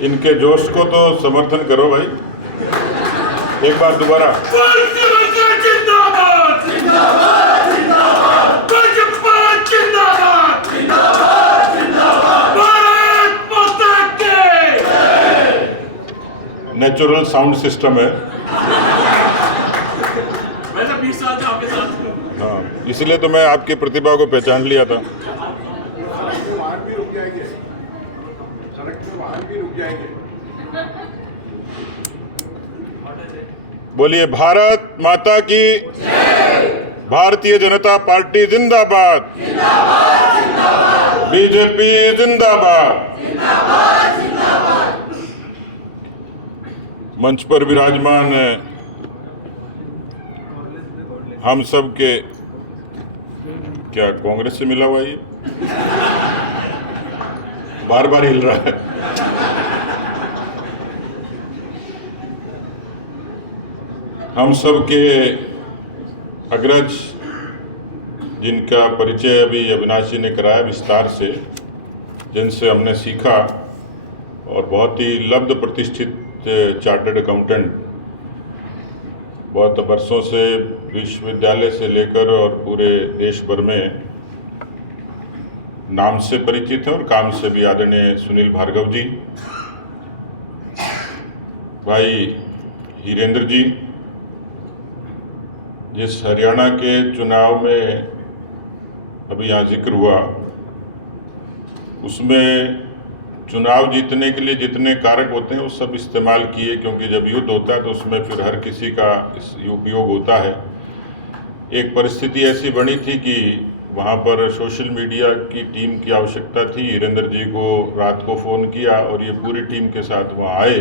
इनके जोश को तो समर्थन करो भाई, एक बार दोबारा। नेचुरल साउंड सिस्टम है। वैसे 20 साल से आपके साथ हूं। हाँ, इसलिए तो मैं आपकी प्रतिभा को पहचान लिया था। वाहन भी रुक जाएंगे, सड़क पे वाहन भी रुक जाएंगे। बोलिए भारत माता की, भारतीय जनता पार्टी जिंदाबाद, बीजेपी जिंदाबाद। मंच पर विराजमान हम सब के, क्या कांग्रेस से मिला हुआ ये बार बार हिल रहा है। हम सब के अग्रज, जिनका परिचय अभी अविनाश जी ने कराया विस्तार से, जिनसे हमने सीखा, और बहुत ही लब्ध प्रतिष्ठित चार्टर्ड अकाउंटेंट, बहुत वर्षों से विश्वविद्यालय से लेकर और पूरे देश भर में नाम से परिचित है और काम से भी, आदरणीय सुनील भार्गव जी, भाई हीरेंद्र जी, जिस हरियाणा के चुनाव में अभी यहाँ जिक्र हुआ, उसमें चुनाव जीतने के लिए जितने कारक होते हैं वो सब इस्तेमाल किए, क्योंकि जब युद्ध होता है तो उसमें फिर हर किसी का उपयोग होता है। एक परिस्थिति ऐसी बनी थी कि वहाँ पर सोशल मीडिया की टीम की आवश्यकता थी। हीरेंद्र जी को रात को फ़ोन किया और ये पूरी टीम के साथ वहाँ आए।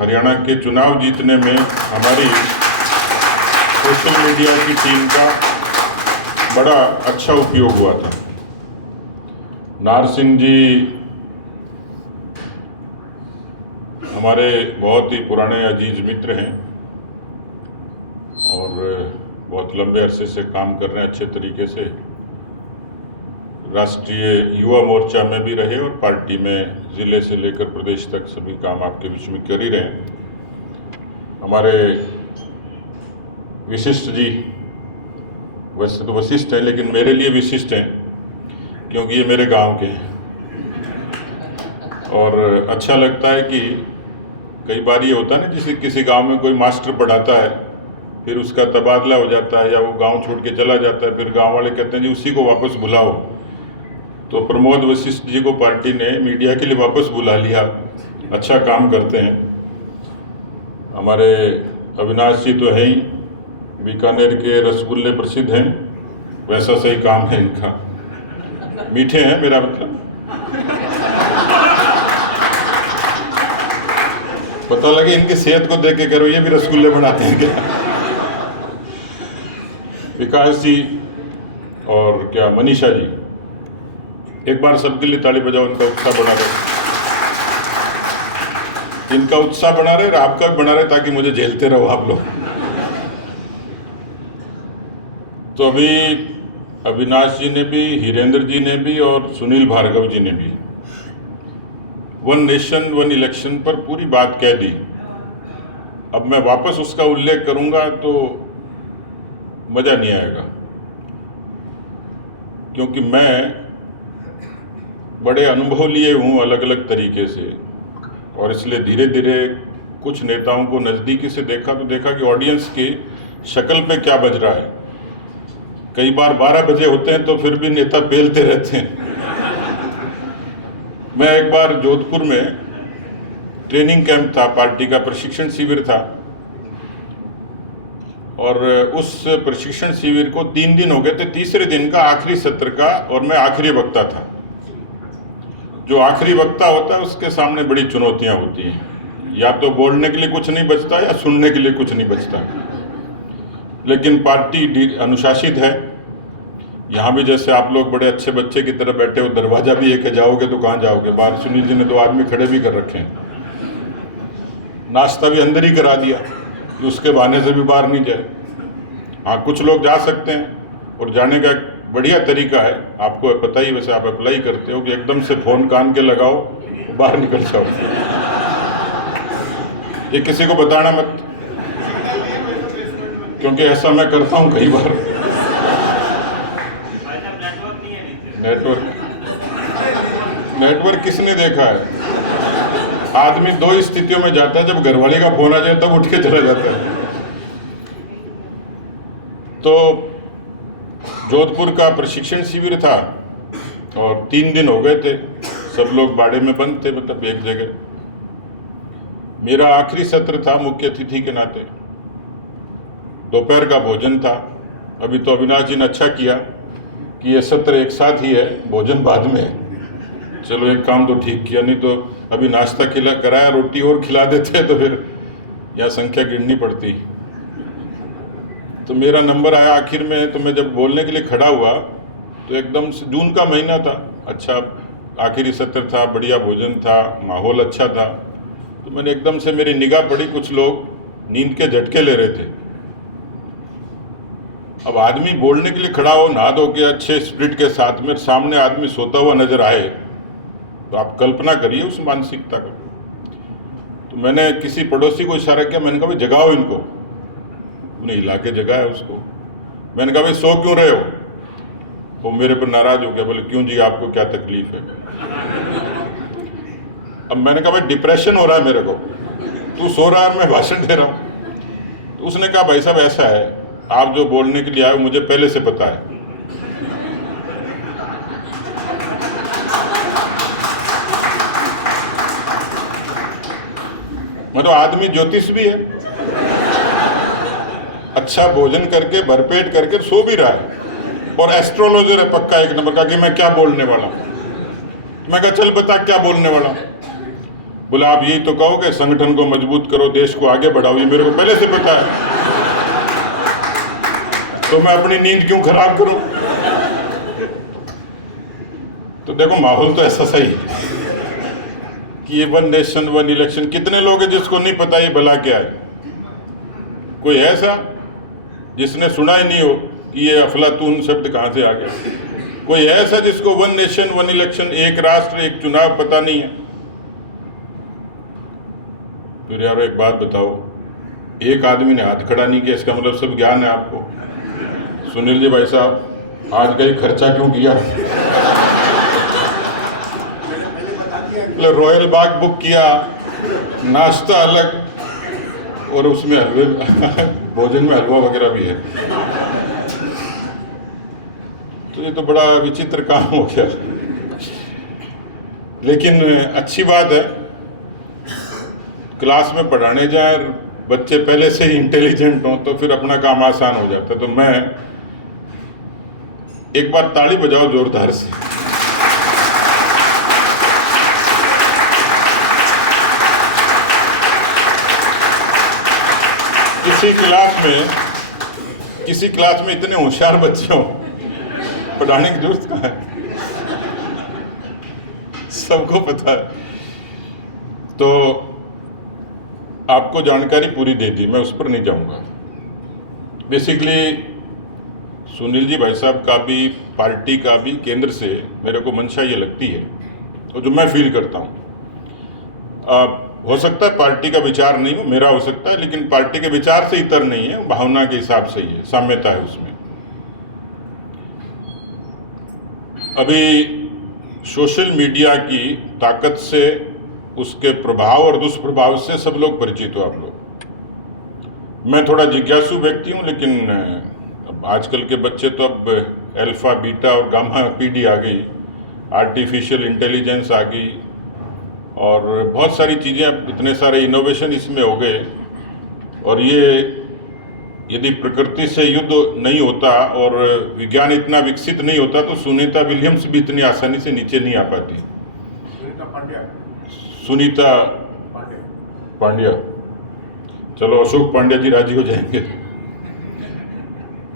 हरियाणा के चुनाव जीतने में हमारी सोशल मीडिया की टीम का बड़ा अच्छा उपयोग हुआ था। नार सिंह जी हमारे बहुत ही पुराने अजीज मित्र हैं और बहुत लंबे अरसे से काम कर रहे हैं अच्छे तरीके से। राष्ट्रीय युवा मोर्चा में भी रहे और पार्टी में ज़िले से लेकर प्रदेश तक सभी काम आपके बीच में कर ही रहे हैं। हमारे विशिष्ट जी, वैसे तो वशिष्ठ हैं लेकिन मेरे लिए विशिष्ट हैं, क्योंकि ये मेरे गांव के हैं। और अच्छा लगता है कि कई बार ये होता है ना, किसी गांव में कोई मास्टर पढ़ाता है, फिर उसका तबादला हो जाता है या वो गांव छोड़ के चला जाता है, फिर गांव वाले कहते हैं जी उसी को वापस बुलाओ। तो प्रमोद वशिष्ठ जी को पार्टी ने मीडिया के लिए वापस बुला लिया, अच्छा काम करते हैं। हमारे अविनाश जी तो है ही, बीकानेर के रसगुल्ले प्रसिद्ध हैं, वैसा सही काम है इनका, मीठे हैं मेरा मतलब। पता लगे इनकी सेहत को देख के करो ये भी रसगुल्ले बनाते हैं क्या। विकास जी और क्या मनीषा जी, एक बार सबके लिए ताली बजाओ, इनका उत्साह बना रहे, इनका उत्साह बना रहे और आपका भी बना रहे, ताकि मुझे झेलते रहो आप लोग। तो अभी अविनाश जी ने भी, हीरेंद्र जी ने भी और सुनील भार्गव जी ने भी वन नेशन वन इलेक्शन पर पूरी बात कह दी। अब मैं वापस उसका उल्लेख करूंगा तो मजा नहीं आएगा, क्योंकि मैं बड़े अनुभव लिए हूं अलग अलग तरीके से, और इसलिए धीरे धीरे कुछ नेताओं को नज़दीकी से देखा तो देखा कि ऑडियंस की शक्ल पे क्या बज रहा है। कई बार 12 बजे होते हैं तो फिर भी नेता पेलते रहते हैं। मैं एक बार जोधपुर में ट्रेनिंग कैंप था, पार्टी का प्रशिक्षण शिविर था, और उस प्रशिक्षण शिविर को 3 दिन हो गए थे, तीसरे दिन का आखिरी सत्र का, और मैं आखिरी वक्ता था। जो आखिरी वक्ता होता है उसके सामने बड़ी चुनौतियां होती हैं, या तो बोलने के लिए कुछ नहीं बचता या सुनने के लिए कुछ नहीं बचता। लेकिन पार्टी अनुशासित है। यहाँ भी जैसे आप लोग बड़े अच्छे बच्चे की तरह बैठे हो, दरवाजा भी है कि जाओगे तो कहाँ जाओगे, बाहर सुनील जी ने 2 आदमी खड़े भी कर रखे हैं, नाश्ता भी अंदर ही करा दिया कि उसके बहाने से भी बाहर नहीं जाए। हाँ, कुछ लोग जा सकते हैं, और जाने का एक बढ़िया तरीका है, आपको पता ही, वैसे आप अप्लाई करते हो, कि एकदम से फ़ोन कान के लगाओ बाहर निकल जाओ। ये किसी को बताना मत, क्योंकि ऐसा मैं करता हूं कई बार। नेटवर्क किसने देखा है? आदमी दो ही स्थितियों में जाता है, जब घरवाली का फोन आ जाए तब उठ के चला जाता है। तो जोधपुर का प्रशिक्षण शिविर था और 3 दिन हो गए थे, सब लोग बाड़े में बंद थे, मतलब एक जगह। मेरा आखिरी सत्र था मुख्य अतिथि के नाते। दोपहर का भोजन था। अभी तो अविनाश जी ने अच्छा किया कि ये सत्र एक साथ ही है, भोजन बाद में है। चलो एक काम तो ठीक किया, नहीं तो अभी नाश्ता कराया, रोटी और खिला देते तो फिर यहाँ संख्या गिननी पड़ती। तो मेरा नंबर आया आखिर में, तो मैं जब बोलने के लिए खड़ा हुआ तो एकदम से, जून का महीना था, अच्छा आखिरी सत्र था, बढ़िया भोजन था, माहौल अच्छा था, तो मैंने एकदम से मेरी निगाह पड़ी, कुछ लोग नींद के झटके ले रहे थे। अब आदमी बोलने के लिए खड़ा हो, नहा धो के अच्छे स्पिरिट के साथ में, सामने आदमी सोता हुआ नजर आए, तो आप कल्पना करिए उस मानसिकता का। तो मैंने किसी पड़ोसी को इशारा किया, मैंने कहा भाई जगाओ इनको। उन्हें हिला के जगाया उसको। मैंने कहा भाई सो क्यों रहे हो? वो मेरे पर नाराज हो गया, बोले क्यों जी, आपको क्या तकलीफ है? अब मैंने कहा भाई डिप्रेशन हो रहा है मेरे को, तू सो रहा है, मैं भाषण दे रहा हूँ। तो उसने कहा भाई साहब ऐसा है, आप जो बोलने के लिए आए मुझे पहले से पता है। मतलब आदमी ज्योतिष भी है, अच्छा भोजन करके भरपेट करके सो भी रहा है, और एस्ट्रोलॉजर है पक्का एक नंबर का कि मैं क्या बोलने वाला। मैं कहा चल बता क्या बोलने वाला। बोला आप यही तो कहो कि संगठन को मजबूत करो, देश को आगे बढ़ाओ, ये मेरे को पहले से पता है, तो मैं अपनी नींद क्यों खराब करूं? तो देखो माहौल तो ऐसा सही है कि ये 1 नेशन 1 इलेक्शन, कितने लोग हैं जिसको नहीं पता ये भला क्या है? कोई ऐसा जिसने सुना ही नहीं हो कि ये अफलातून शब्द कहां से आ गया? कोई ऐसा जिसको 1 नेशन 1 इलेक्शन, एक राष्ट्र एक चुनाव पता नहीं है? फिर यार एक बात बताओ, एक आदमी ने हाथ खड़ा नहीं किया, इसका मतलब सब ज्ञान है आपको? सुनील जी भाई साहब आज का ही खर्चा क्यों किया? रॉयल बाग बुक किया, नाश्ता अलग, और उसमें हलवे भोजन में हलवा वगैरह भी है। तो ये तो बड़ा विचित्र काम हो गया। लेकिन अच्छी बात है, क्लास में पढ़ाने जाए, बच्चे पहले से ही इंटेलिजेंट हों तो फिर अपना काम आसान हो जाता है। तो मैं एक बार ताली बजाओ जोरदार से। किसी क्लास में इतने होशियार बच्चे हों, पढ़ाने की जरूरत कहाँ है? सबको पता है। तो आपको जानकारी पूरी दे दी, मैं उस पर नहीं जाऊंगा। बेसिकली सुनील जी भाई साहब का भी, पार्टी का भी, केंद्र से मेरे को मंशा ये लगती है, और जो मैं फील करता हूँ, हो सकता है पार्टी का विचार नहीं हो, मेरा हो सकता है, लेकिन पार्टी के विचार से इतर नहीं है, भावना के हिसाब से ही है, साम्यता है उसमें। अभी सोशल मीडिया की ताकत से, उसके प्रभाव और दुष्प्रभाव से सब लोग परिचित हो आप लोग। मैं थोड़ा जिज्ञासु व्यक्ति हूँ, लेकिन अब आजकल के बच्चे तो अब अल्फा बीटा और गामा पीडी आ गई, आर्टिफिशियल इंटेलिजेंस आ गई, और बहुत सारी चीज़ें, अब इतने सारे इनोवेशन इसमें हो गए। और ये यदि प्रकृति से युद्ध नहीं होता और विज्ञान इतना विकसित नहीं होता तो सुनीता विलियम्स भी इतनी आसानी से नीचे नहीं आ पाती। सुनीता पांड्या, चलो अशोक पांड्या जी राजी हो जाएंगे।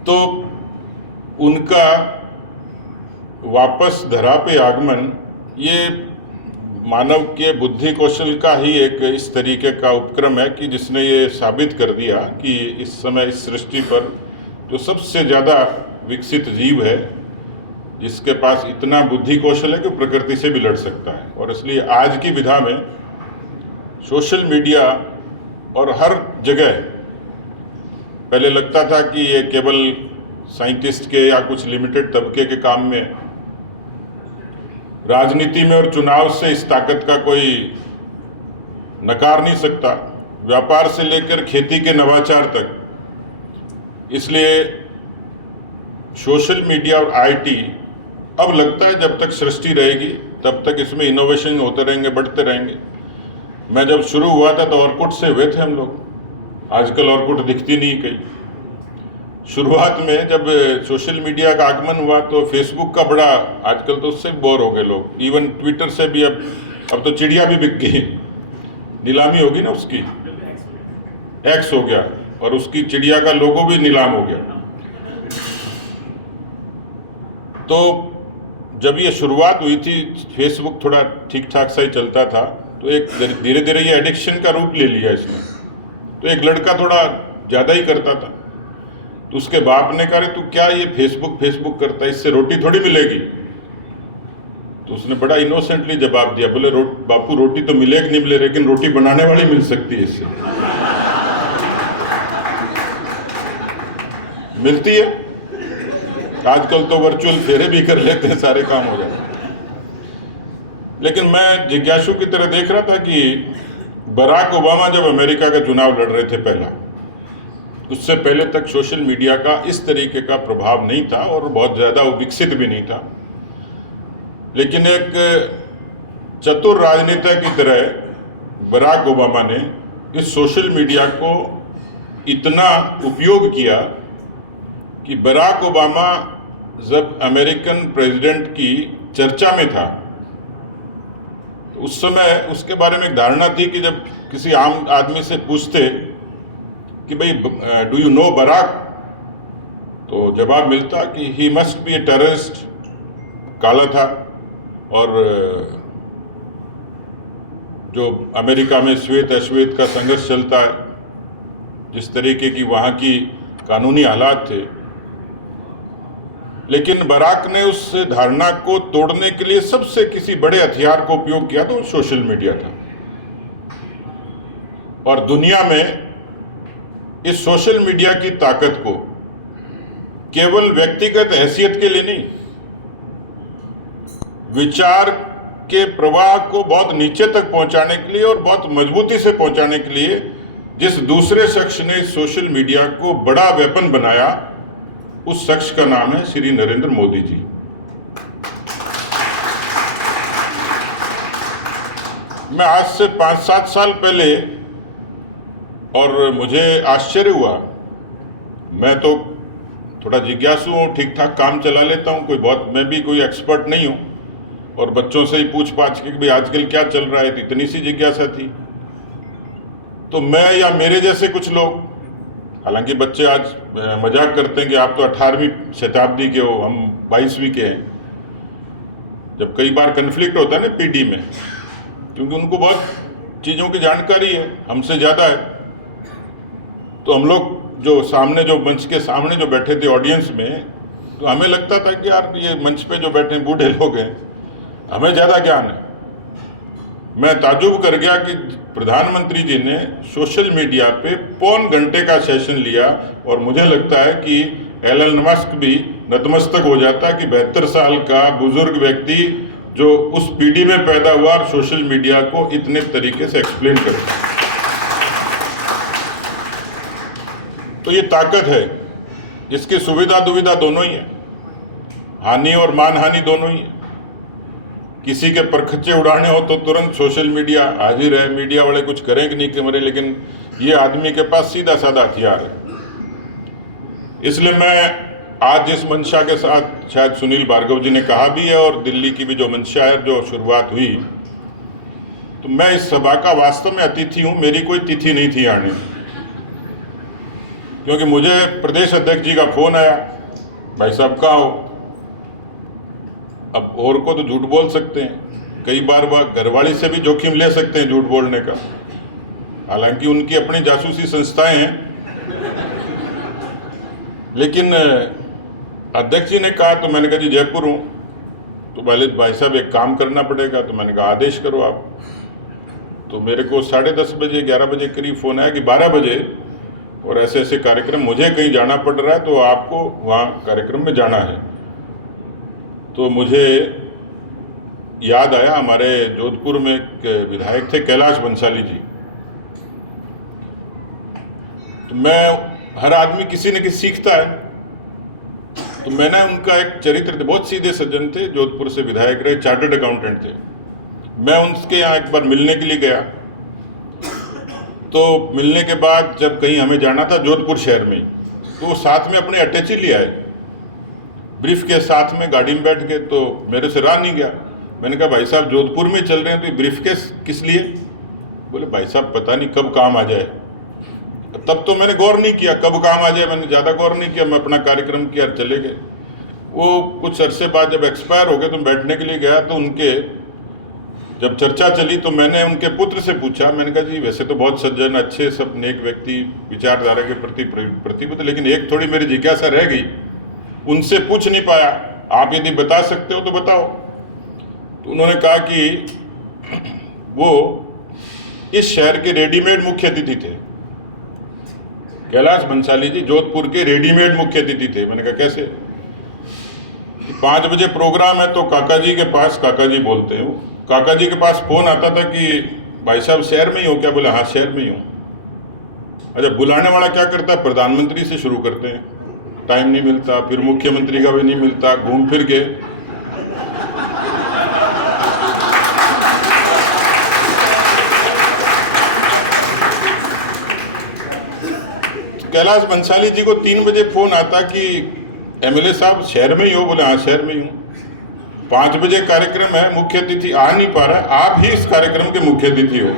तो उनका वापस धरा पे आगमन, ये मानव के बुद्धि कौशल का ही एक इस तरीके का उपक्रम है कि जिसने ये साबित कर दिया कि इस समय इस सृष्टि पर जो सबसे ज़्यादा विकसित जीव है, जिसके पास इतना बुद्धि कौशल है कि प्रकृति से भी लड़ सकता है। और इसलिए आज की विधा में सोशल मीडिया और हर जगह, पहले लगता था कि ये केवल साइंटिस्ट के या कुछ लिमिटेड तबके के काम में, राजनीति में और चुनाव से इस ताकत का कोई नकार नहीं सकता, व्यापार से लेकर खेती के नवाचार तक। इसलिए सोशल मीडिया और आईटी अब लगता है जब तक सृष्टि रहेगी तब तक इसमें इनोवेशन होते रहेंगे, बढ़ते रहेंगे। मैं जब शुरू हुआ था तो ऑर्कुट से हुए थे हम लोग, आजकल ऑर्कुट दिखती नहीं कहीं। शुरुआत में जब सोशल मीडिया का आगमन हुआ तो फेसबुक का बड़ा, आजकल तो उससे बोर हो गए लोग, इवन ट्विटर से भी अब तो चिड़िया भी बिक गई, नीलामी होगी ना उसकी, एक्स हो गया और उसकी चिड़िया का लोगो भी नीलाम हो गया। तो जब ये शुरुआत हुई थी, फेसबुक थोड़ा ठीक ठाक सा ही चलता था, तो एक धीरे धीरे ये एडिक्शन का रूप ले लिया इसने। तो एक लड़का थोड़ा ज़्यादा ही करता था, तो उसके बाप ने कहा तू क्या ये फेसबुक करता है, इससे रोटी थोड़ी मिलेगी। तो उसने बड़ा इनोसेंटली जवाब दिया, बोले बापू रोटी तो मिलेगी नहीं मिले, लेकिन रोटी बनाने वाली मिल सकती है इससे। मिलती है, आजकल तो वर्चुअल फेरे भी कर लेते हैं, सारे काम हो जाते हैं। लेकिन मैं जिज्ञासु की तरह देख रहा था कि बराक ओबामा जब अमेरिका का चुनाव लड़ रहे थे पहला, उससे पहले तक सोशल मीडिया का इस तरीके का प्रभाव नहीं था और बहुत ज़्यादा विकसित भी नहीं था। लेकिन एक चतुर राजनेता की तरह बराक ओबामा ने इस सोशल मीडिया को इतना उपयोग किया कि बराक ओबामा जब अमेरिकन प्रेसिडेंट की चर्चा में था तो उस समय उसके बारे में एक धारणा थी कि जब किसी आम आदमी से पूछते कि भाई डू यू नो बराक, तो जवाब मिलता कि he must be a terrorist, काला था। और जो अमेरिका में श्वेत अश्वेत का संघर्ष चलता है, जिस तरीके की वहाँ की कानूनी हालात थे, लेकिन बराक ने उस धारणा को तोड़ने के लिए सबसे किसी बड़े हथियार को उपयोग किया, तो सोशल मीडिया था। और दुनिया में इस सोशल मीडिया की ताकत को केवल व्यक्तिगत हैसियत के लिए नहीं, विचार के प्रवाह को बहुत नीचे तक पहुंचाने के लिए और बहुत मजबूती से पहुंचाने के लिए जिस दूसरे शख्स ने सोशल मीडिया को बड़ा वेपन बनाया, उस शख्स का नाम है श्री नरेंद्र मोदी जी। मैं आज से 5-7 साल पहले, और मुझे आश्चर्य हुआ, मैं तो थोड़ा जिज्ञासु हूँ, ठीक ठाक काम चला लेता हूँ, मैं भी कोई एक्सपर्ट नहीं हूँ, और बच्चों से ही पूछ पाछ के भाई आजकल क्या चल रहा है, इतनी सी जिज्ञासा थी। तो मैं या मेरे जैसे कुछ लोग, हालांकि बच्चे आज मजाक करते हैं कि आप तो 18वीं शताब्दी के हो, हम 22वीं के हैं, जब कई बार कन्फ्लिक्ट होता है ना पीढ़ी में, क्योंकि उनको बहुत चीज़ों की जानकारी है, हमसे ज़्यादा है। तो हम लोग जो सामने, जो मंच के सामने जो बैठे थे ऑडियंस में, तो हमें लगता था कि यार ये मंच पे जो बैठे बूढ़े लोग हैं, हमें ज़्यादा ज्ञान है। मैं ताज्जुब कर गया कि प्रधानमंत्री जी ने सोशल मीडिया पे पौन घंटे का सेशन लिया, और मुझे लगता है कि एलन मस्क भी नतमस्तक हो जाता कि 72 साल का बुजुर्ग व्यक्ति जो उस पीढ़ी में पैदा हुआ और सोशल मीडिया को इतने तरीके से एक्सप्लेन करे। तो ये ताकत है, इसकी सुविधा दुविधा दोनों ही है, हानि और मानहानि दोनों ही है। किसी के परखच्चे उड़ाने हो तो तुरंत सोशल मीडिया हाजिर है, मीडिया वाले कुछ करें कि नहीं करें, लेकिन ये आदमी के पास सीधा साधा हथियार है। इसलिए मैं आज इस मंशा के साथ, शायद सुनील भार्गव जी ने कहा भी है और दिल्ली की भी जो मंशा है, जो शुरुआत हुई, तो मैं इस सभा का वास्तव में अतिथि हूँ, मेरी कोई तिथि नहीं थी आने, क्योंकि मुझे प्रदेश अध्यक्ष जी का फोन आया, भाई साहब कहाँ हो। अब और को तो झूठ बोल सकते हैं, कई बार वह घरवाली से भी जोखिम ले सकते हैं झूठ बोलने का, हालांकि उनकी अपनी जासूसी संस्थाएं हैं। लेकिन अध्यक्ष जी ने कहा तो मैंने कहा जी जयपुर हूँ। तो बोले भाई साहब एक काम करना पड़ेगा। तो मैंने कहा आदेश करो आप। तो मेरे को 10:30 बजे 11 बजे करीब फ़ोन आया कि 12 बजे और ऐसे ऐसे कार्यक्रम, मुझे कहीं जाना पड़ रहा है तो आपको वहाँ कार्यक्रम में जाना है। तो मुझे याद आया हमारे जोधपुर में एक विधायक थे कैलाश बंसाली जी। तो हर आदमी किसी न किसी सीखता है। तो मैंने उनका एक चरित्र, बहुत सीधे सज्जन थे, जोधपुर से विधायक रहे, चार्टर्ड अकाउंटेंट थे। मैं उनके यहाँ एक बार मिलने के लिए गया। तो मिलने के बाद जब कहीं हमें जाना था जोधपुर शहर में, तो वो साथ में अपने अटैची ले आए, ब्रीफ के साथ में गाड़ी में बैठ के। तो मेरे से रहा नहीं गया। मैंने कहा भाई साहब जोधपुर में चल रहे हैं तो ब्रीफ केस किस लिए? बोले भाई साहब पता नहीं कब काम आ जाए। तब तो मैंने गौर नहीं किया कब काम आ जाए, मैंने ज़्यादा गौर नहीं किया, मैं अपना कार्यक्रम किया और चले गए। वो कुछ अरसे बाद जब एक्सपायर हो गए तो बैठने के लिए गया, तो उनके जब चर्चा चली तो मैंने उनके पुत्र से पूछा, मैंने कहा जी वैसे तो बहुत सज्जन, अच्छे, सब नेक व्यक्ति, विचारधारा के प्रति प्रतिबद्ध, लेकिन एक थोड़ी मेरी जिज्ञासा रह गई, उनसे पूछ नहीं पाया, आप यदि बता सकते हो तो बताओ। तो उन्होंने कहा कि वो इस शहर के रेडीमेड मुख्य अतिथि थे। कैलाश बंसाली जी जोधपुर के रेडीमेड मुख्य अतिथि थे। मैंने कहा कैसे? 5 बजे प्रोग्राम है तो काका जी के पास, काका जी बोलते हैं, काका जी के पास फोन आता था कि भाई साहब शहर में ही हो क्या? बोले हाँ शहर में ही हूँ। अच्छा, बुलाने वाला क्या करता है? प्रधानमंत्री से शुरू करते हैं, टाइम नहीं मिलता, फिर मुख्यमंत्री का भी नहीं मिलता, घूम फिर के कैलाश बंसाली जी को 3 बजे फोन आता कि एमएलए साहब शहर में ही हो? बोले हाँ शहर में ही हूँ। 5 बजे कार्यक्रम है, मुख्य अतिथि आ नहीं पा रहा है, आप ही इस कार्यक्रम के मुख्य अतिथि हो।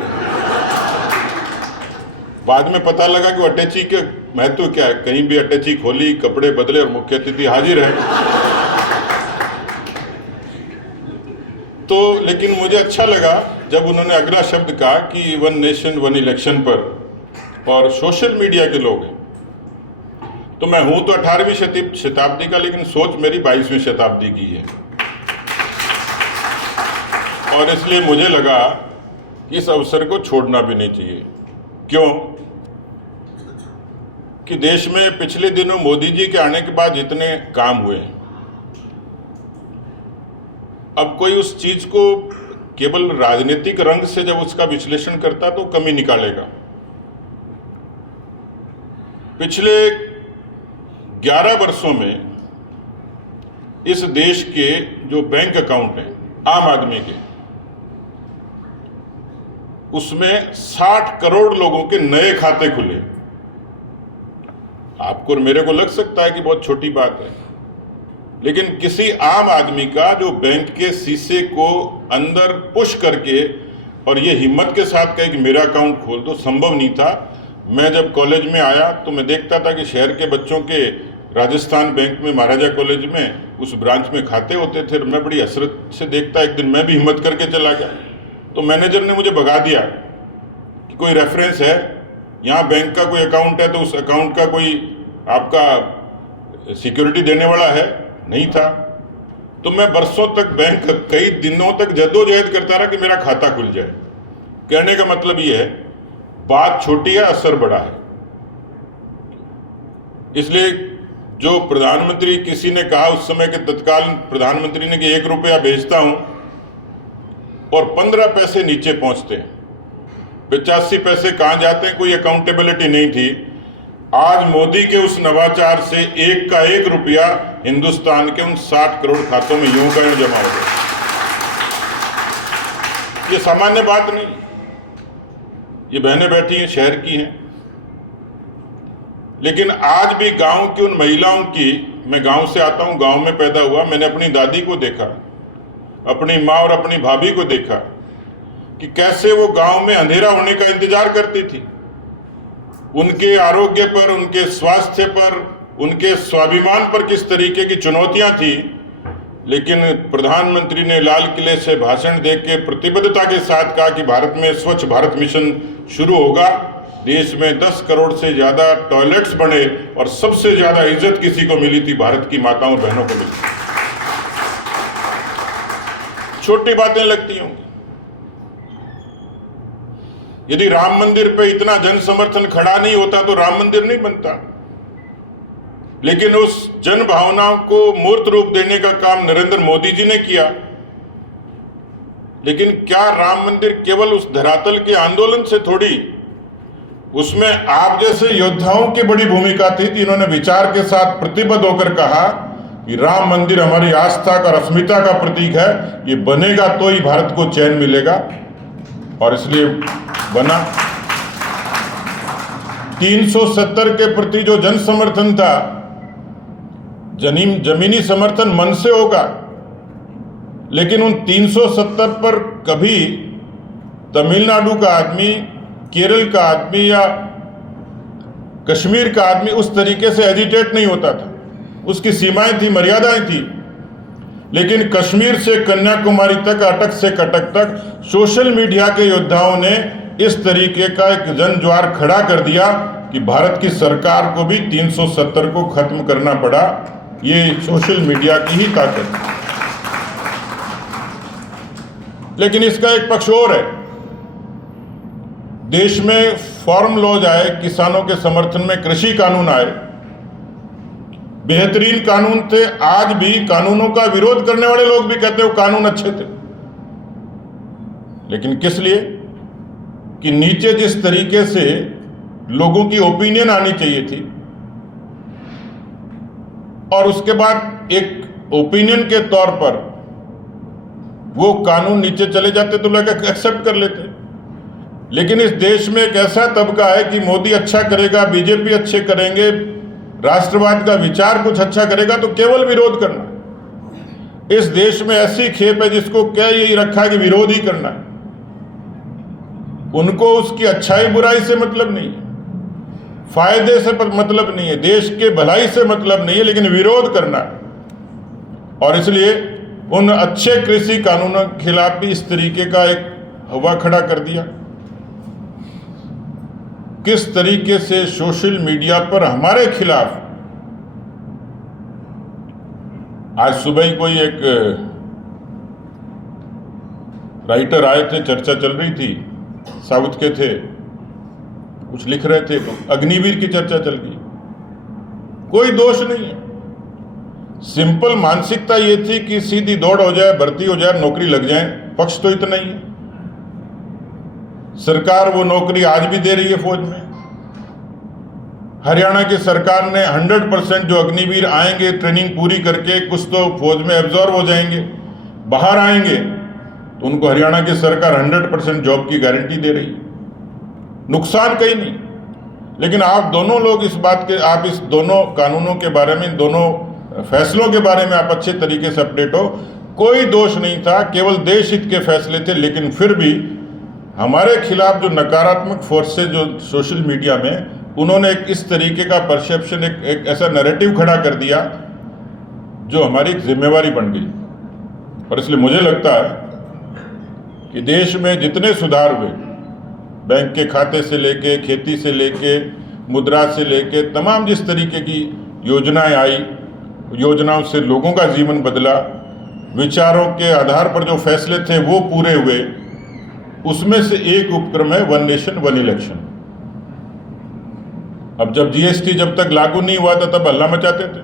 बाद में पता लगा कि अटैची के महत्व क्या है, कहीं भी अटैची खोली, कपड़े बदले और मुख्य अतिथि हाजिर है। तो लेकिन मुझे अच्छा लगा जब उन्होंने अगला शब्द कहा कि 1 नेशन 1 इलेक्शन पर, और सोशल मीडिया के लोग हैं। तो मैं हूं तो 18वीं शताब्दी का, लेकिन सोच मेरी 22वीं शताब्दी की है। और इसलिए मुझे लगा कि इस अवसर को छोड़ना भी नहीं चाहिए। क्यों? कि देश में पिछले दिनों मोदी जी के आने के बाद जितने काम हुए, अब कोई उस चीज को केवल राजनीतिक रंग से जब उसका विश्लेषण करता तो कमी निकालेगा। पिछले 11 वर्षों में इस देश के जो बैंक अकाउंट हैं आम आदमी के, उसमें 60 करोड़ लोगों के नए खाते खुले। आपको और मेरे को लग सकता है कि बहुत छोटी बात है, लेकिन किसी आम आदमी का जो बैंक के शीशे को अंदर पुश करके और ये हिम्मत के साथ कहे कि मेरा अकाउंट खोल दो, संभव नहीं था। मैं जब कॉलेज में आया तो मैं देखता था कि शहर के बच्चों के राजस्थान बैंक में, महाराजा कॉलेज में, उस ब्रांच में खाते होते थे। मैं बड़ी हसरत से देखता, एक दिन मैं भी हिम्मत करके चला गया तो मैनेजर ने मुझे भगा दिया कि कोई रेफरेंस है, यहाँ बैंक का कोई अकाउंट है तो उस अकाउंट का कोई आपका सिक्योरिटी देने वाला है? नहीं था। तो मैं बरसों तक बैंक, कई दिनों तक जद्दोजहद करता रहा कि मेरा खाता खुल जाए। कहने का मतलब ये है, बात छोटी है, असर बड़ा है। इसलिए जो प्रधानमंत्री, किसी ने कहा उस समय के तत्काल प्रधानमंत्री ने कि 1 रुपया भेजता हूं और 15 पैसे नीचे पहुंचते हैं, 85 पैसे कहां जाते हैं, कोई अकाउंटेबिलिटी नहीं थी। आज मोदी के उस नवाचार से 1 का 1 रुपया हिंदुस्तान के उन 60 करोड़ खातों में यूं का यूं जमा हो गया। ये सामान्य बात नहीं। ये बहनें बैठी हैं, शहर की हैं, लेकिन आज भी गांव की उन महिलाओं की, मैं गांव से आता हूं, गांव में पैदा हुआ, मैंने अपनी दादी को देखा, अपनी माँ और अपनी भाभी को देखा कि कैसे वो गांव में अंधेरा होने का इंतजार करती थी। उनके आरोग्य पर, उनके स्वास्थ्य पर, उनके स्वाभिमान पर किस तरीके की चुनौतियां थी, लेकिन प्रधानमंत्री ने लाल किले से भाषण देके प्रतिबद्धता के साथ कहा कि भारत में स्वच्छ भारत मिशन शुरू होगा, देश में 10 करोड़ से ज़्यादा टॉयलेट्स बने और सबसे ज़्यादा इज्जत किसी को मिली थी? भारत की माताओं और बहनों को मिली। छोटी बातें लगती होंगी। यदि राम मंदिर पे इतना जन समर्थन खड़ा नहीं होता तो राम मंदिर नहीं बनता। लेकिन उस जन भावनाओं को मूर्त रूप देने का काम नरेंद्र मोदी जी ने किया। लेकिन क्या राम मंदिर केवल उस धरातल के आंदोलन से थोड़ी, उसमें आप जैसे योद्धाओं की बड़ी भूमिका थी कि इन्होंने विचार के साथ प्रतिबद्ध होकर कहा कि राम मंदिर हमारी आस्था का, अस्मिता का प्रतीक है, ये बनेगा तो ही भारत को चैन मिलेगा, और इसलिए बना। 370 के प्रति जो जन समर्थन था, जमीनी समर्थन मन से होगा, लेकिन उन 370 पर कभी तमिलनाडु का आदमी, केरल का आदमी या कश्मीर का आदमी उस तरीके से एजिटेट नहीं होता था। उसकी सीमाएं थी, मर्यादाएं थी। लेकिन कश्मीर से कन्याकुमारी तक, अटक से कटक तक सोशल मीडिया के योद्धाओं ने इस तरीके का एक जनज्वार खड़ा कर दिया कि भारत की सरकार को भी 370 को खत्म करना पड़ा। ये सोशल मीडिया की ही ताकत है। लेकिन इसका एक पक्ष और है। देश में फार्म लॉज आए, किसानों के समर्थन में कृषि कानून आए, बेहतरीन कानून थे। आज भी कानूनों का विरोध करने वाले लोग भी कहते हैं वो कानून अच्छे थे। लेकिन किस लिए? कि नीचे जिस तरीके से लोगों की ओपिनियन आनी चाहिए थी, और उसके बाद एक ओपिनियन के तौर पर वो कानून नीचे चले जाते तो लोग एक्सेप्ट कर लेते। लेकिन इस देश में एक ऐसा तबका है कि मोदी अच्छा करेगा, बीजेपी अच्छे करेंगे, राष्ट्रवाद का विचार कुछ अच्छा करेगा तो केवल विरोध करना। इस देश में ऐसी खेप है जिसको क्या यही रखा है कि विरोध ही करना है। उनको उसकी अच्छाई बुराई से मतलब नहीं है, फायदे से मतलब नहीं है, देश के भलाई से मतलब नहीं है, लेकिन विरोध करना है। और इसलिए उन अच्छे कृषि कानूनों के खिलाफ भी इस तरीके का एक हवा खड़ा कर दिया। किस तरीके से सोशल मीडिया पर हमारे खिलाफ, आज सुबह ही कोई एक राइटर आए थे, चर्चा चल रही थी, साउथ के थे, कुछ लिख रहे थे, अग्निवीर की चर्चा चल गई। कोई दोष नहीं है, सिंपल मानसिकता ये थी कि सीधी दौड़ हो जाए, भर्ती हो जाए, नौकरी लग जाए। पक्ष तो इतना ही है। सरकार वो नौकरी आज भी दे रही है फौज में। हरियाणा की सरकार ने 100% जो अग्निवीर आएंगे ट्रेनिंग पूरी करके, कुछ तो फौज में एब्जॉर्ब हो जाएंगे, बाहर आएंगे, तो उनको हरियाणा की सरकार 100% जॉब की गारंटी दे रही है। नुकसान कहीं नहीं। लेकिन आप दोनों लोग इस बात के, आप इस दोनों कानूनों के बारे में, इन दोनों फैसलों के बारे में आप अच्छे तरीके से अपडेट हो। कोई दोष नहीं था, केवल देश हित के फैसले थे। लेकिन फिर भी हमारे खिलाफ जो नकारात्मक फोर्सेज जो सोशल मीडिया में, उन्होंने एक इस तरीके का परसेप्शन, एक ऐसा नैरेटिव खड़ा कर दिया जो हमारी एक जिम्मेवारी बन गई। और इसलिए मुझे लगता है कि देश में जितने सुधार हुए, बैंक के खाते से लेके, खेती से लेके, मुद्रा से लेके, तमाम जिस तरीके की योजनाएं आई, योजनाओं से लोगों का जीवन बदला, विचारों के आधार पर जो फैसले थे वो पूरे हुए। उसमें से एक उपक्रम है वन नेशन वन इलेक्शन। अब जब जीएसटी जब तक लागू नहीं हुआ था तब हल्ला मचाते थे।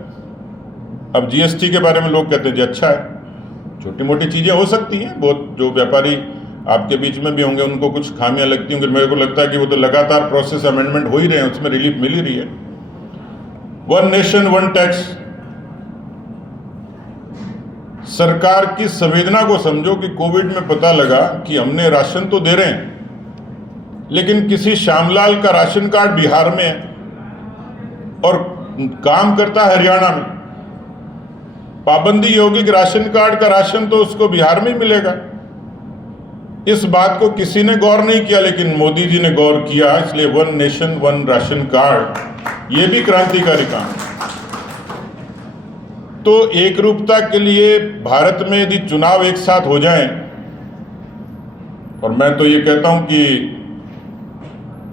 अब जीएसटी के बारे में लोग कहते हैं जी अच्छा है। छोटी मोटी चीज़ें हो सकती हैं, बहुत जो व्यापारी आपके बीच में भी होंगे उनको कुछ खामियां लगती होंगी। मेरे को लगता है कि वो तो लगातार प्रोसेस अमेंडमेंट हो ही रहे हैं, उसमें रिलीफ मिल ही रही है। वन नेशन वन टैक्स, सरकार की संवेदना को समझो कि कोविड में पता लगा कि हमने राशन तो दे रहे हैं, लेकिन किसी श्यामलाल का राशन कार्ड बिहार में है और काम करता है हरियाणा में। पाबंदी ये होगी कि राशन कार्ड का राशन तो उसको बिहार में ही मिलेगा। इस बात को किसी ने गौर नहीं किया, लेकिन मोदी जी ने गौर किया। इसलिए one nation one ration card, ये भी क्रांतिकारी काम है। तो एक रूपता के लिए भारत में यदि चुनाव एक साथ हो जाएं, और मैं तो ये कहता हूं कि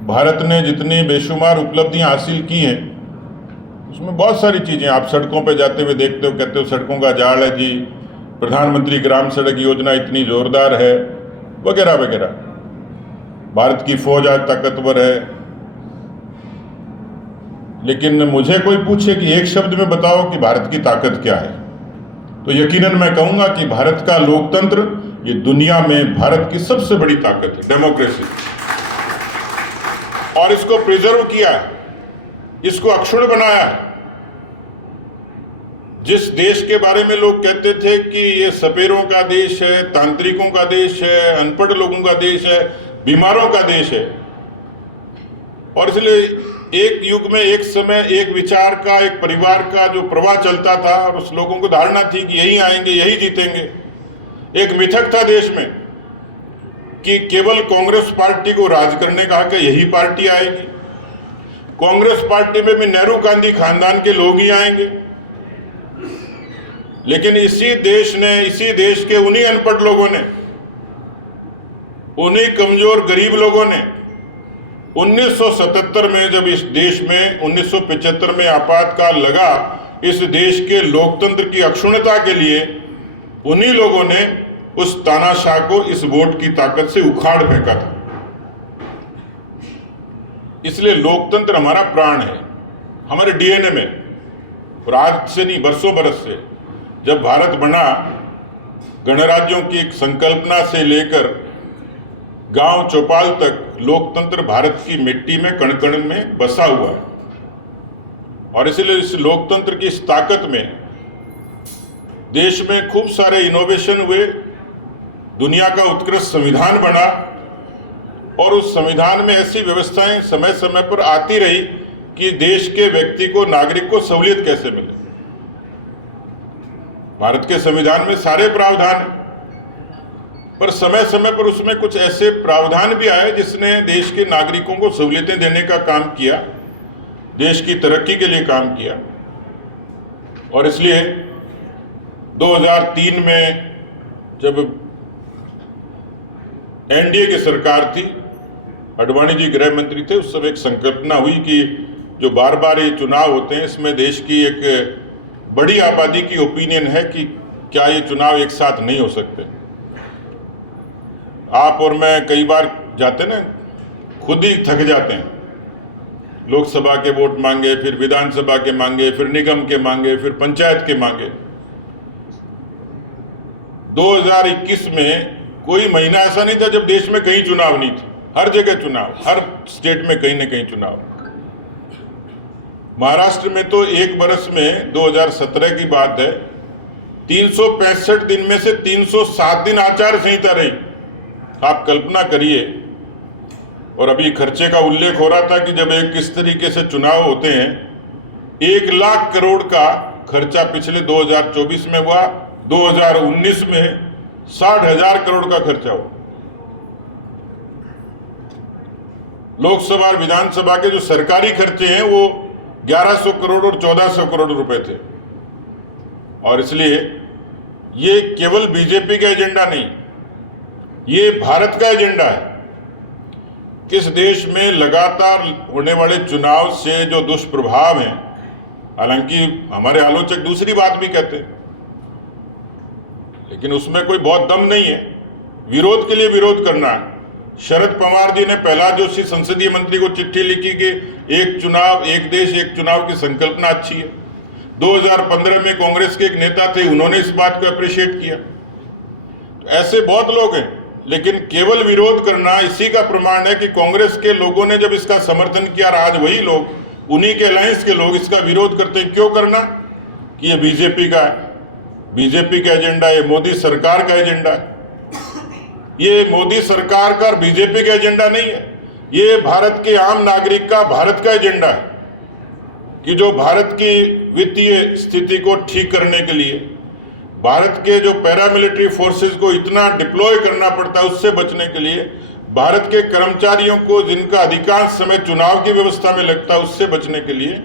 भारत ने जितनी बेशुमार उपलब्धियां हासिल की हैं, उसमें बहुत सारी चीज़ें आप सड़कों पे जाते हुए देखते हो, कहते हो सड़कों का जाल है जी, प्रधानमंत्री ग्राम सड़क योजना इतनी जोरदार है, वगैरह वगैरह। भारत की फौज आज ताकतवर है। लेकिन मुझे कोई पूछे कि एक शब्द में बताओ कि भारत की ताकत क्या है, तो यकीनन मैं कहूंगा कि भारत का लोकतंत्र ये दुनिया में भारत की सबसे बड़ी ताकत है, डेमोक्रेसी। और इसको प्रिजर्व किया है, इसको अक्षुण्ण बनाया है। जिस देश के बारे में लोग कहते थे कि ये सपेरों का देश है, तांत्रिकों का देश है, अनपढ़ लोगों का देश है, बीमारों का देश है, और इसलिए एक युग में, एक समय, एक विचार का, एक परिवार का जो प्रवाह चलता था, और उस लोगों को धारणा थी कि यही आएंगे, यही जीतेंगे। एक मिथक था देश में कि केवल कांग्रेस पार्टी को राज करने का हक है, यही पार्टी आएगी। कांग्रेस पार्टी में भी नेहरू गांधी खानदान के लोग ही आएंगे। लेकिन इसी देश ने, इसी देश के उन्हीं अनपढ़ लोगों ने, उन्हीं कमजोर गरीब लोगों ने 1977 में, जब इस देश में 1975 में आपातकाल लगा, इस देश के लोकतंत्र की अक्षुण्णता के लिए उन्हीं लोगों ने उस तानाशाह को इस वोट की ताकत से उखाड़ फेंका था। इसलिए लोकतंत्र हमारा प्राण है, हमारे डीएनए में। और आज से नहीं, बरसों बरस से जब भारत बना, गणराज्यों की एक संकल्पना से लेकर गांव चौपाल तक लोकतंत्र भारत की मिट्टी में, कण कण में बसा हुआ है। और इसलिए इस लोकतंत्र की इस ताकत में देश में खूब सारे इनोवेशन हुए, दुनिया का उत्कृष्ट संविधान बना, और उस संविधान में ऐसी व्यवस्थाएं समय समय पर आती रही कि देश के व्यक्ति को, नागरिक को सहूलियत कैसे मिले। भारत के संविधान में सारे प्रावधान हैं, पर समय समय पर उसमें कुछ ऐसे प्रावधान भी आए जिसने देश के नागरिकों को सहूलियतें देने का काम किया, देश की तरक्की के लिए काम किया। और इसलिए 2003 में जब एनडीए की सरकार थी, अडवाणी जी गृह मंत्री थे, उस समय एक संकल्पना हुई कि जो बार बार ये चुनाव होते हैं, इसमें देश की एक बड़ी आबादी की ओपिनियन है कि क्या ये चुनाव एक साथ नहीं हो सकते। आप और मैं कई बार जाते ना, खुद ही थक जाते हैं। लोकसभा के वोट मांगे, फिर विधानसभा के मांगे, फिर निगम के मांगे, फिर पंचायत के मांगे। 2021 में कोई महीना ऐसा नहीं था जब देश में कहीं चुनाव नहीं थे। हर जगह चुनाव, हर स्टेट में कहीं ना कहीं चुनाव। महाराष्ट्र में तो एक बरस में, 2017 की बात है, 365 दिन में से 307 दिन आचार संहिता रही। आप कल्पना करिए। और अभी खर्चे का उल्लेख हो रहा था कि जब एक किस तरीके से चुनाव होते हैं, 1 लाख करोड़ का खर्चा पिछले 2024 में हुआ, 2019 में 60,000 करोड़ का खर्चा हुआ। लोकसभा और विधानसभा के जो सरकारी खर्चे हैं वो 1100 करोड़ और 1400 करोड़ रुपए थे। और इसलिए ये केवल बीजेपी का एजेंडा नहीं, ये भारत का एजेंडा है। किस देश में लगातार होने वाले चुनाव से जो दुष्प्रभाव हैं, हालांकि हमारे आलोचक दूसरी बात भी कहते हैं, लेकिन उसमें कोई बहुत दम नहीं है। विरोध के लिए विरोध करना है। शरद पवार जी ने प्रहलाद जोशी संसदीय मंत्री को चिट्ठी लिखी कि एक चुनाव, एक देश, एक चुनाव की संकल्पना अच्छी है। 2015 में कांग्रेस के एक नेता थे, उन्होंने इस बात को अप्रिशिएट किया। तो ऐसे बहुत लोग हैं, लेकिन केवल विरोध करना इसी का प्रमाण है कि कांग्रेस के लोगों ने जब इसका समर्थन किया, आज वही लोग, उन्हीं के अलायंस के लोग इसका विरोध करते हैं। क्यों करना? कि ये बीजेपी का है, बीजेपी का एजेंडा, ये मोदी सरकार का एजेंडा है। ये मोदी सरकार का और बीजेपी का एजेंडा नहीं है, ये भारत के आम नागरिक का, भारत का एजेंडा है कि जो भारत की वित्तीय स्थिति को ठीक करने के लिए, भारत के जो पैरामिलिट्री फोर्सेस को इतना डिप्लॉय करना पड़ता है, उससे बचने के लिए, भारत के कर्मचारियों को जिनका अधिकांश समय चुनाव की व्यवस्था में लगता है, उससे बचने के लिए।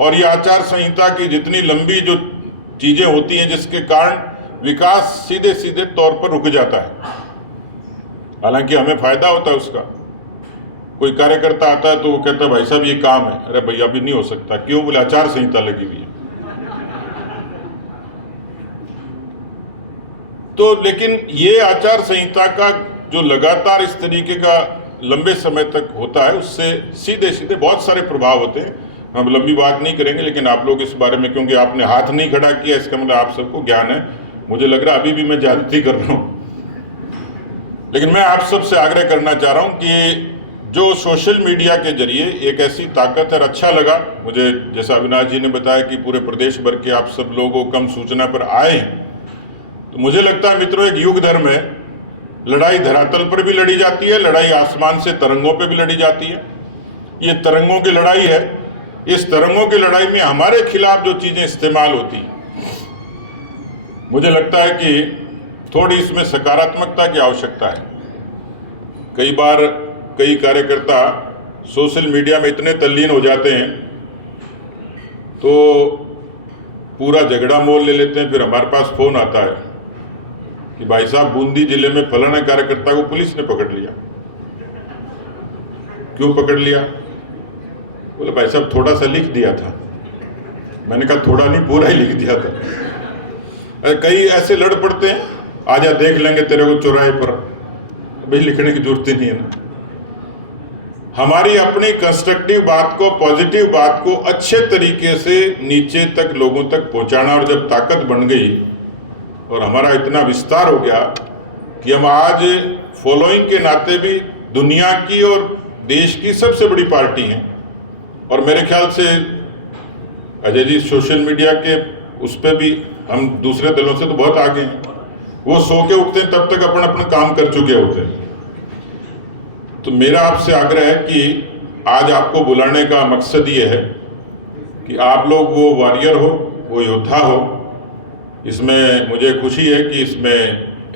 और ये आचार संहिता की जितनी लंबी जो चीजें होती हैं जिसके कारण विकास सीधे सीधे तौर पर रुक जाता है। हालांकि हमें फायदा होता है उसका। कोई कार्यकर्ता आता है तो वो कहता है भाई साहब ये काम है, अरे भैया अभी नहीं हो सकता। क्यों? बोले आचार संहिता लगी हुई है। तो लेकिन ये आचार संहिता का जो लगातार इस तरीके का लंबे समय तक होता है, उससे सीधे सीधे बहुत सारे प्रभाव होते हैं। हम लंबी बात नहीं करेंगे, लेकिन आप लोग इस बारे में, क्योंकि आपने हाथ नहीं खड़ा किया, इसका मतलब आप सबको ज्ञान है। मुझे लग रहा है अभी भी मैं ज्यादती कर रहा हूँ, लेकिन मैं आप सबसे आग्रह करना चाह रहा हूँ कि जो सोशल मीडिया के जरिए एक ऐसी ताकत है। अच्छा लगा मुझे, जैसा अविनाश जी ने बताया कि पूरे प्रदेश भर के आप सब लोगों कम सूचना पर आए, तो मुझे लगता है मित्रों, एक युग धर्म है। लड़ाई धरातल पर भी लड़ी जाती है, लड़ाई आसमान से तरंगों पर भी लड़ी जाती है। ये तरंगों की लड़ाई है। इस तरंगों की लड़ाई में हमारे खिलाफ जो चीजें इस्तेमाल होती हैं, मुझे लगता है कि थोड़ी इसमें सकारात्मकता की आवश्यकता है। कई बार कई कार्यकर्ता सोशल मीडिया में इतने तल्लीन हो जाते हैं तो पूरा झगड़ा मोल ले लेते हैं। फिर हमारे पास फोन आता है कि भाई साहब, बूंदी जिले में फलाना कार्यकर्ता को पुलिस ने पकड़ लिया। क्यों पकड़ लिया? बोले भाई साहब थोड़ा सा लिख दिया था। मैंने कहा थोड़ा नहीं, पूरा ही लिख दिया था। कई ऐसे लड़ पड़ते हैं, आजा देख लेंगे तेरे को चौराहे पर, भाई लिखने की जरूरत ही नहीं है ना। हमारी अपनी कंस्ट्रक्टिव बात को, पॉजिटिव बात को अच्छे तरीके से नीचे तक लोगों तक पहुंचाना, और जब ताकत बन गई और हमारा इतना विस्तार हो गया कि हम आज फॉलोइंग के नाते भी दुनिया की और देश की सबसे बड़ी पार्टी हैं। और मेरे ख्याल से अजय जी सोशल मीडिया के उस पर भी हम दूसरे दलों से तो बहुत आगे हैं। वो सो के उठते हैं तब तक अपना अपना काम कर चुके होते हैं। तो मेरा आपसे आग्रह है कि आज आपको बुलाने का मकसद ये है कि आप लोग वो वॉरियर हो, वो योद्धा हो। इसमें मुझे खुशी है कि इसमें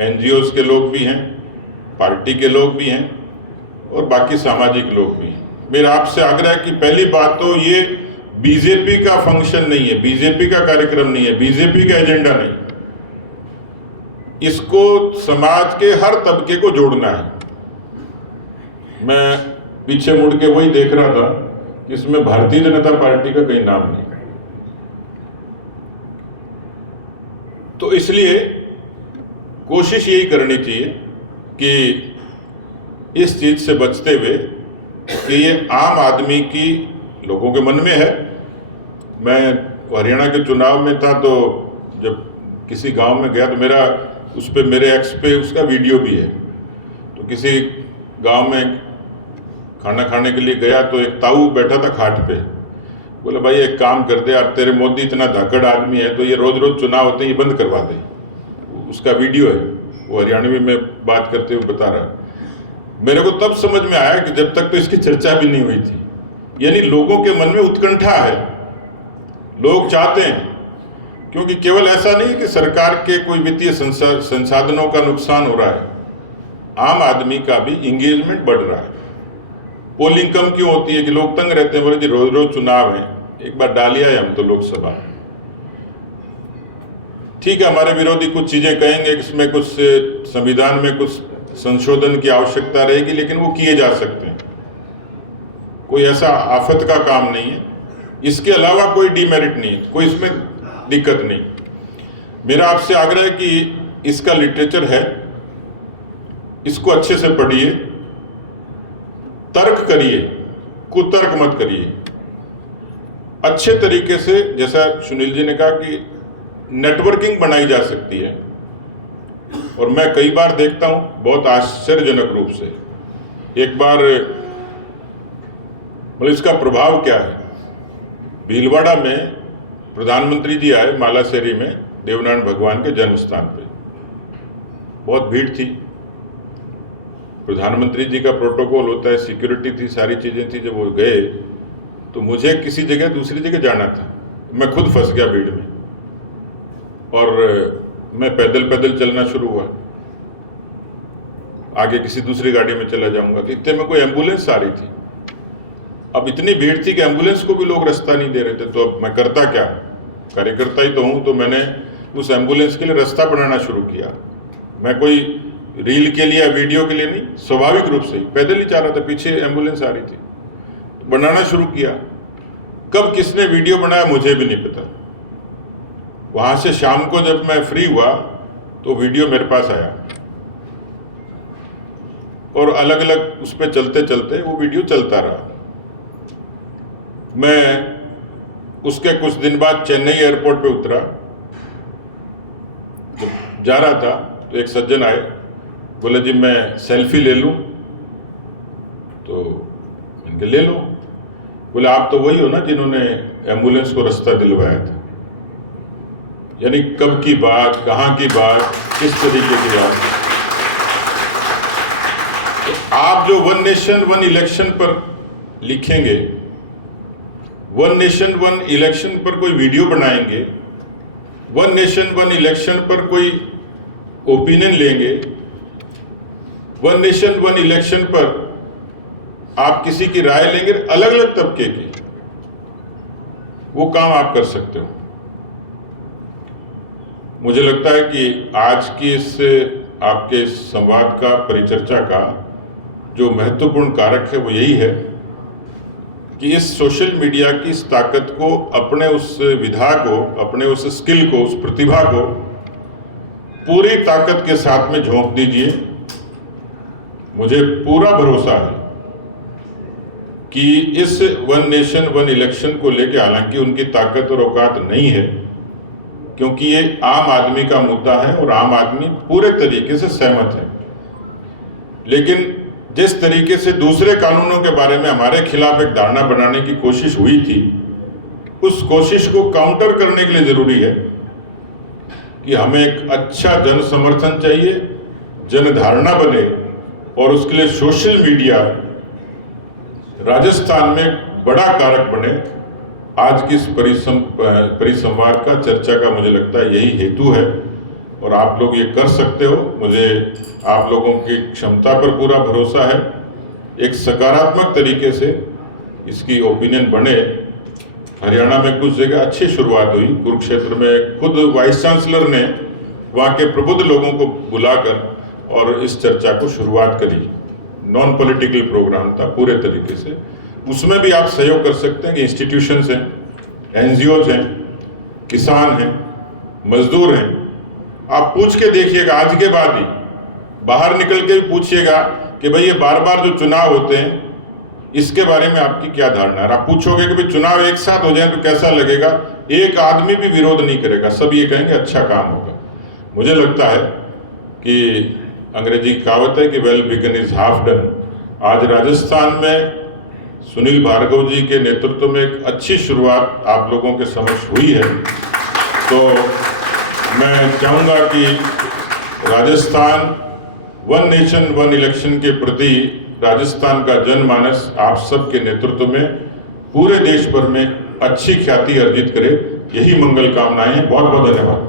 एनजीओज के लोग भी हैं, पार्टी के लोग भी हैं और बाकी सामाजिक लोग भी हैं। मेरा आपसे आग्रह है कि पहली बात तो ये बीजेपी का फंक्शन नहीं है, बीजेपी का कार्यक्रम नहीं है, बीजेपी का एजेंडा नहीं। इसको समाज के हर तबके को जोड़ना है। मैं पीछे मुड़ के वही देख रहा था कि इसमें भारतीय जनता पार्टी का कहीं नाम नहीं। तो इसलिए कोशिश यही करनी चाहिए कि इस चीज से बचते हुए कि ये आम आदमी की लोगों के मन में है। मैं हरियाणा के चुनाव में था, तो जब किसी गांव में गया तो मेरा उस पे, मेरे एक्स पे उसका वीडियो भी है। तो किसी गांव में खाना खाने के लिए गया तो एक ताऊ बैठा था खाट पे। बोला भाई एक काम कर दे यार, तेरे मोदी इतना धाकड़ आदमी है तो ये रोज रोज चुनाव होते हैं, ये बंद करवा दे। उसका वीडियो है, वो हरियाणवी में बात करते हुए बता रहा है। मेरे को तब समझ में आया कि जब तक तो इसकी चर्चा भी नहीं हुई थी। यानी लोगों के मन में उत्कंठा है, लोग चाहते हैं। क्योंकि केवल ऐसा नहीं कि सरकार के कोई वित्तीय संसाधनों का नुकसान हो रहा है, आम आदमी का भी इंगेजमेंट बढ़ रहा है। पोलिंग कम क्यों होती है कि लोग तंग रहते हैं, बोले जी रोज रोज चुनाव है, एक बार डालिया है हम तो लोकसभा। ठीक है, हमारे विरोधी कुछ चीजें कहेंगे, इसमें कुछ संविधान में कुछ संशोधन की आवश्यकता रहेगी, लेकिन वो किए जा सकते हैं। कोई ऐसा आफत का काम नहीं है, इसके अलावा कोई डिमेरिट नहीं, कोई इसमें दिक्कत नहीं। मेरा आपसे आग्रह है कि इसका लिटरेचर है, इसको अच्छे से पढ़िए, तर्क करिए, कुतर्क मत करिए। अच्छे तरीके से, जैसा सुनील जी ने कहा कि नेटवर्किंग बनाई जा सकती है। और मैं कई बार देखता हूं बहुत आश्चर्यजनक रूप से, एक बार मतलब इसका प्रभाव क्या है। भीलवाड़ा में प्रधानमंत्री जी आए मालासेरी में देवनारायण भगवान के जन्म स्थान पे, बहुत भीड़ थी। प्रधानमंत्री जी का प्रोटोकॉल होता है, सिक्योरिटी थी, सारी चीजें थी। जब वो गए तो मुझे किसी जगह दूसरी जगह जाना था, मैं खुद फंस गया भीड़ में और मैं पैदल पैदल चलना शुरू हुआ, आगे किसी दूसरी गाड़ी में चला जाऊंगा कि इतने में कोई एम्बुलेंस आ रही थी। अब इतनी भीड़ थी कि एम्बुलेंस को भी लोग रास्ता नहीं दे रहे थे। तो अब मैं करता क्या, कार्यकर्ता ही तो हूं, तो मैंने उस एम्बुलेंस के लिए रास्ता बनाना शुरू किया। मैं कोई रील के लिए या वीडियो के लिए नहीं, स्वाभाविक रूप से ही पैदल ही जा रहा था, पीछे एम्बुलेंस आ रही थी, तो बनाना शुरू किया। कब किसने वीडियो बनाया मुझे भी नहीं पता। वहां से शाम को जब मैं फ्री हुआ तो वीडियो मेरे पास आया और अलग अलग उस पर चलते चलते वो वीडियो चलता रहा। मैं उसके कुछ दिन बाद चेन्नई एयरपोर्ट पे उतरा, जब जा रहा था तो एक सज्जन आए, बोले जी मैं सेल्फी ले लूं, तो मैंने ले लो। बोले आप तो वही हो ना जिन्होंने एम्बुलेंस को रास्ता दिलवाया था। यानी कब की बात, कहाँ की बात, किस तरीके की बात। तो आप जो वन नेशन वन इलेक्शन पर लिखेंगे, वन नेशन वन इलेक्शन पर कोई वीडियो बनाएंगे, वन नेशन वन इलेक्शन पर कोई ओपिनियन लेंगे, वन नेशन वन इलेक्शन पर आप किसी की राय लेंगे अलग अलग तबके की, वो काम आप कर सकते हो। मुझे लगता है कि आज की इस आपके इस संवाद का, परिचर्चा का जो महत्वपूर्ण कारक है वो यही है कि इस सोशल मीडिया की इस ताकत को, अपने उस विधा को, अपने उस स्किल को, उस प्रतिभा को पूरी ताकत के साथ में झोंक दीजिए। मुझे पूरा भरोसा है कि इस वन नेशन वन इलेक्शन को लेकर, हालांकि उनकी ताकत और औकात नहीं है, क्योंकि ये आम आदमी का मुद्दा है और आम आदमी पूरे तरीके से सहमत है, लेकिन जिस तरीके से दूसरे कानूनों के बारे में हमारे खिलाफ एक धारणा बनाने की कोशिश हुई थी, उस कोशिश को काउंटर करने के लिए जरूरी है कि हमें एक अच्छा जन समर्थन चाहिए, जनधारणा बने, और उसके लिए सोशल मीडिया राजस्थान में बड़ा कारक बने। आज की इस परिसंवाद का, चर्चा का मुझे लगता है यही हेतु है, और आप लोग ये कर सकते हो। मुझे आप लोगों की क्षमता पर पूरा भरोसा है। एक सकारात्मक तरीके से इसकी ओपिनियन बने। हरियाणा में कुछ जगह अच्छी शुरुआत हुई। कुरुक्षेत्र में खुद वाइस चांसलर ने वहाँ के प्रबुद्ध लोगों को बुलाकर और इस चर्चा को शुरुआत करी। नॉन पॉलिटिकल प्रोग्राम था पूरे तरीके से। उसमें भी आप सहयोग कर सकते हैं कि इंस्टीट्यूशंस हैं, एनजीओज हैं, किसान हैं, मजदूर हैं। आप पूछ के देखिएगा, आज के बाद ही बाहर निकल के भी पूछिएगा कि भाई ये बार बार जो चुनाव होते हैं इसके बारे में आपकी क्या धारणा है। आप पूछोगे कि भाई चुनाव एक साथ हो जाए तो कैसा लगेगा, एक आदमी भी विरोध नहीं करेगा, सब ये कहेंगे अच्छा काम होगा। मुझे लगता है कि अंग्रेजी कहावत है कि well begun is half done. आज राजस्थान में सुनील भार्गव जी के नेतृत्व में एक अच्छी शुरुआत आप लोगों के समक्ष हुई है। तो मैं चाहूँगा कि Rajasthan one nation one election के प्रति राजस्थान का जनमानस आप सब के नेतृत्व में पूरे देश भर में अच्छी ख्याति अर्जित करे, यही मंगल कामनाएं हैं। बहुत बहुत धन्यवाद।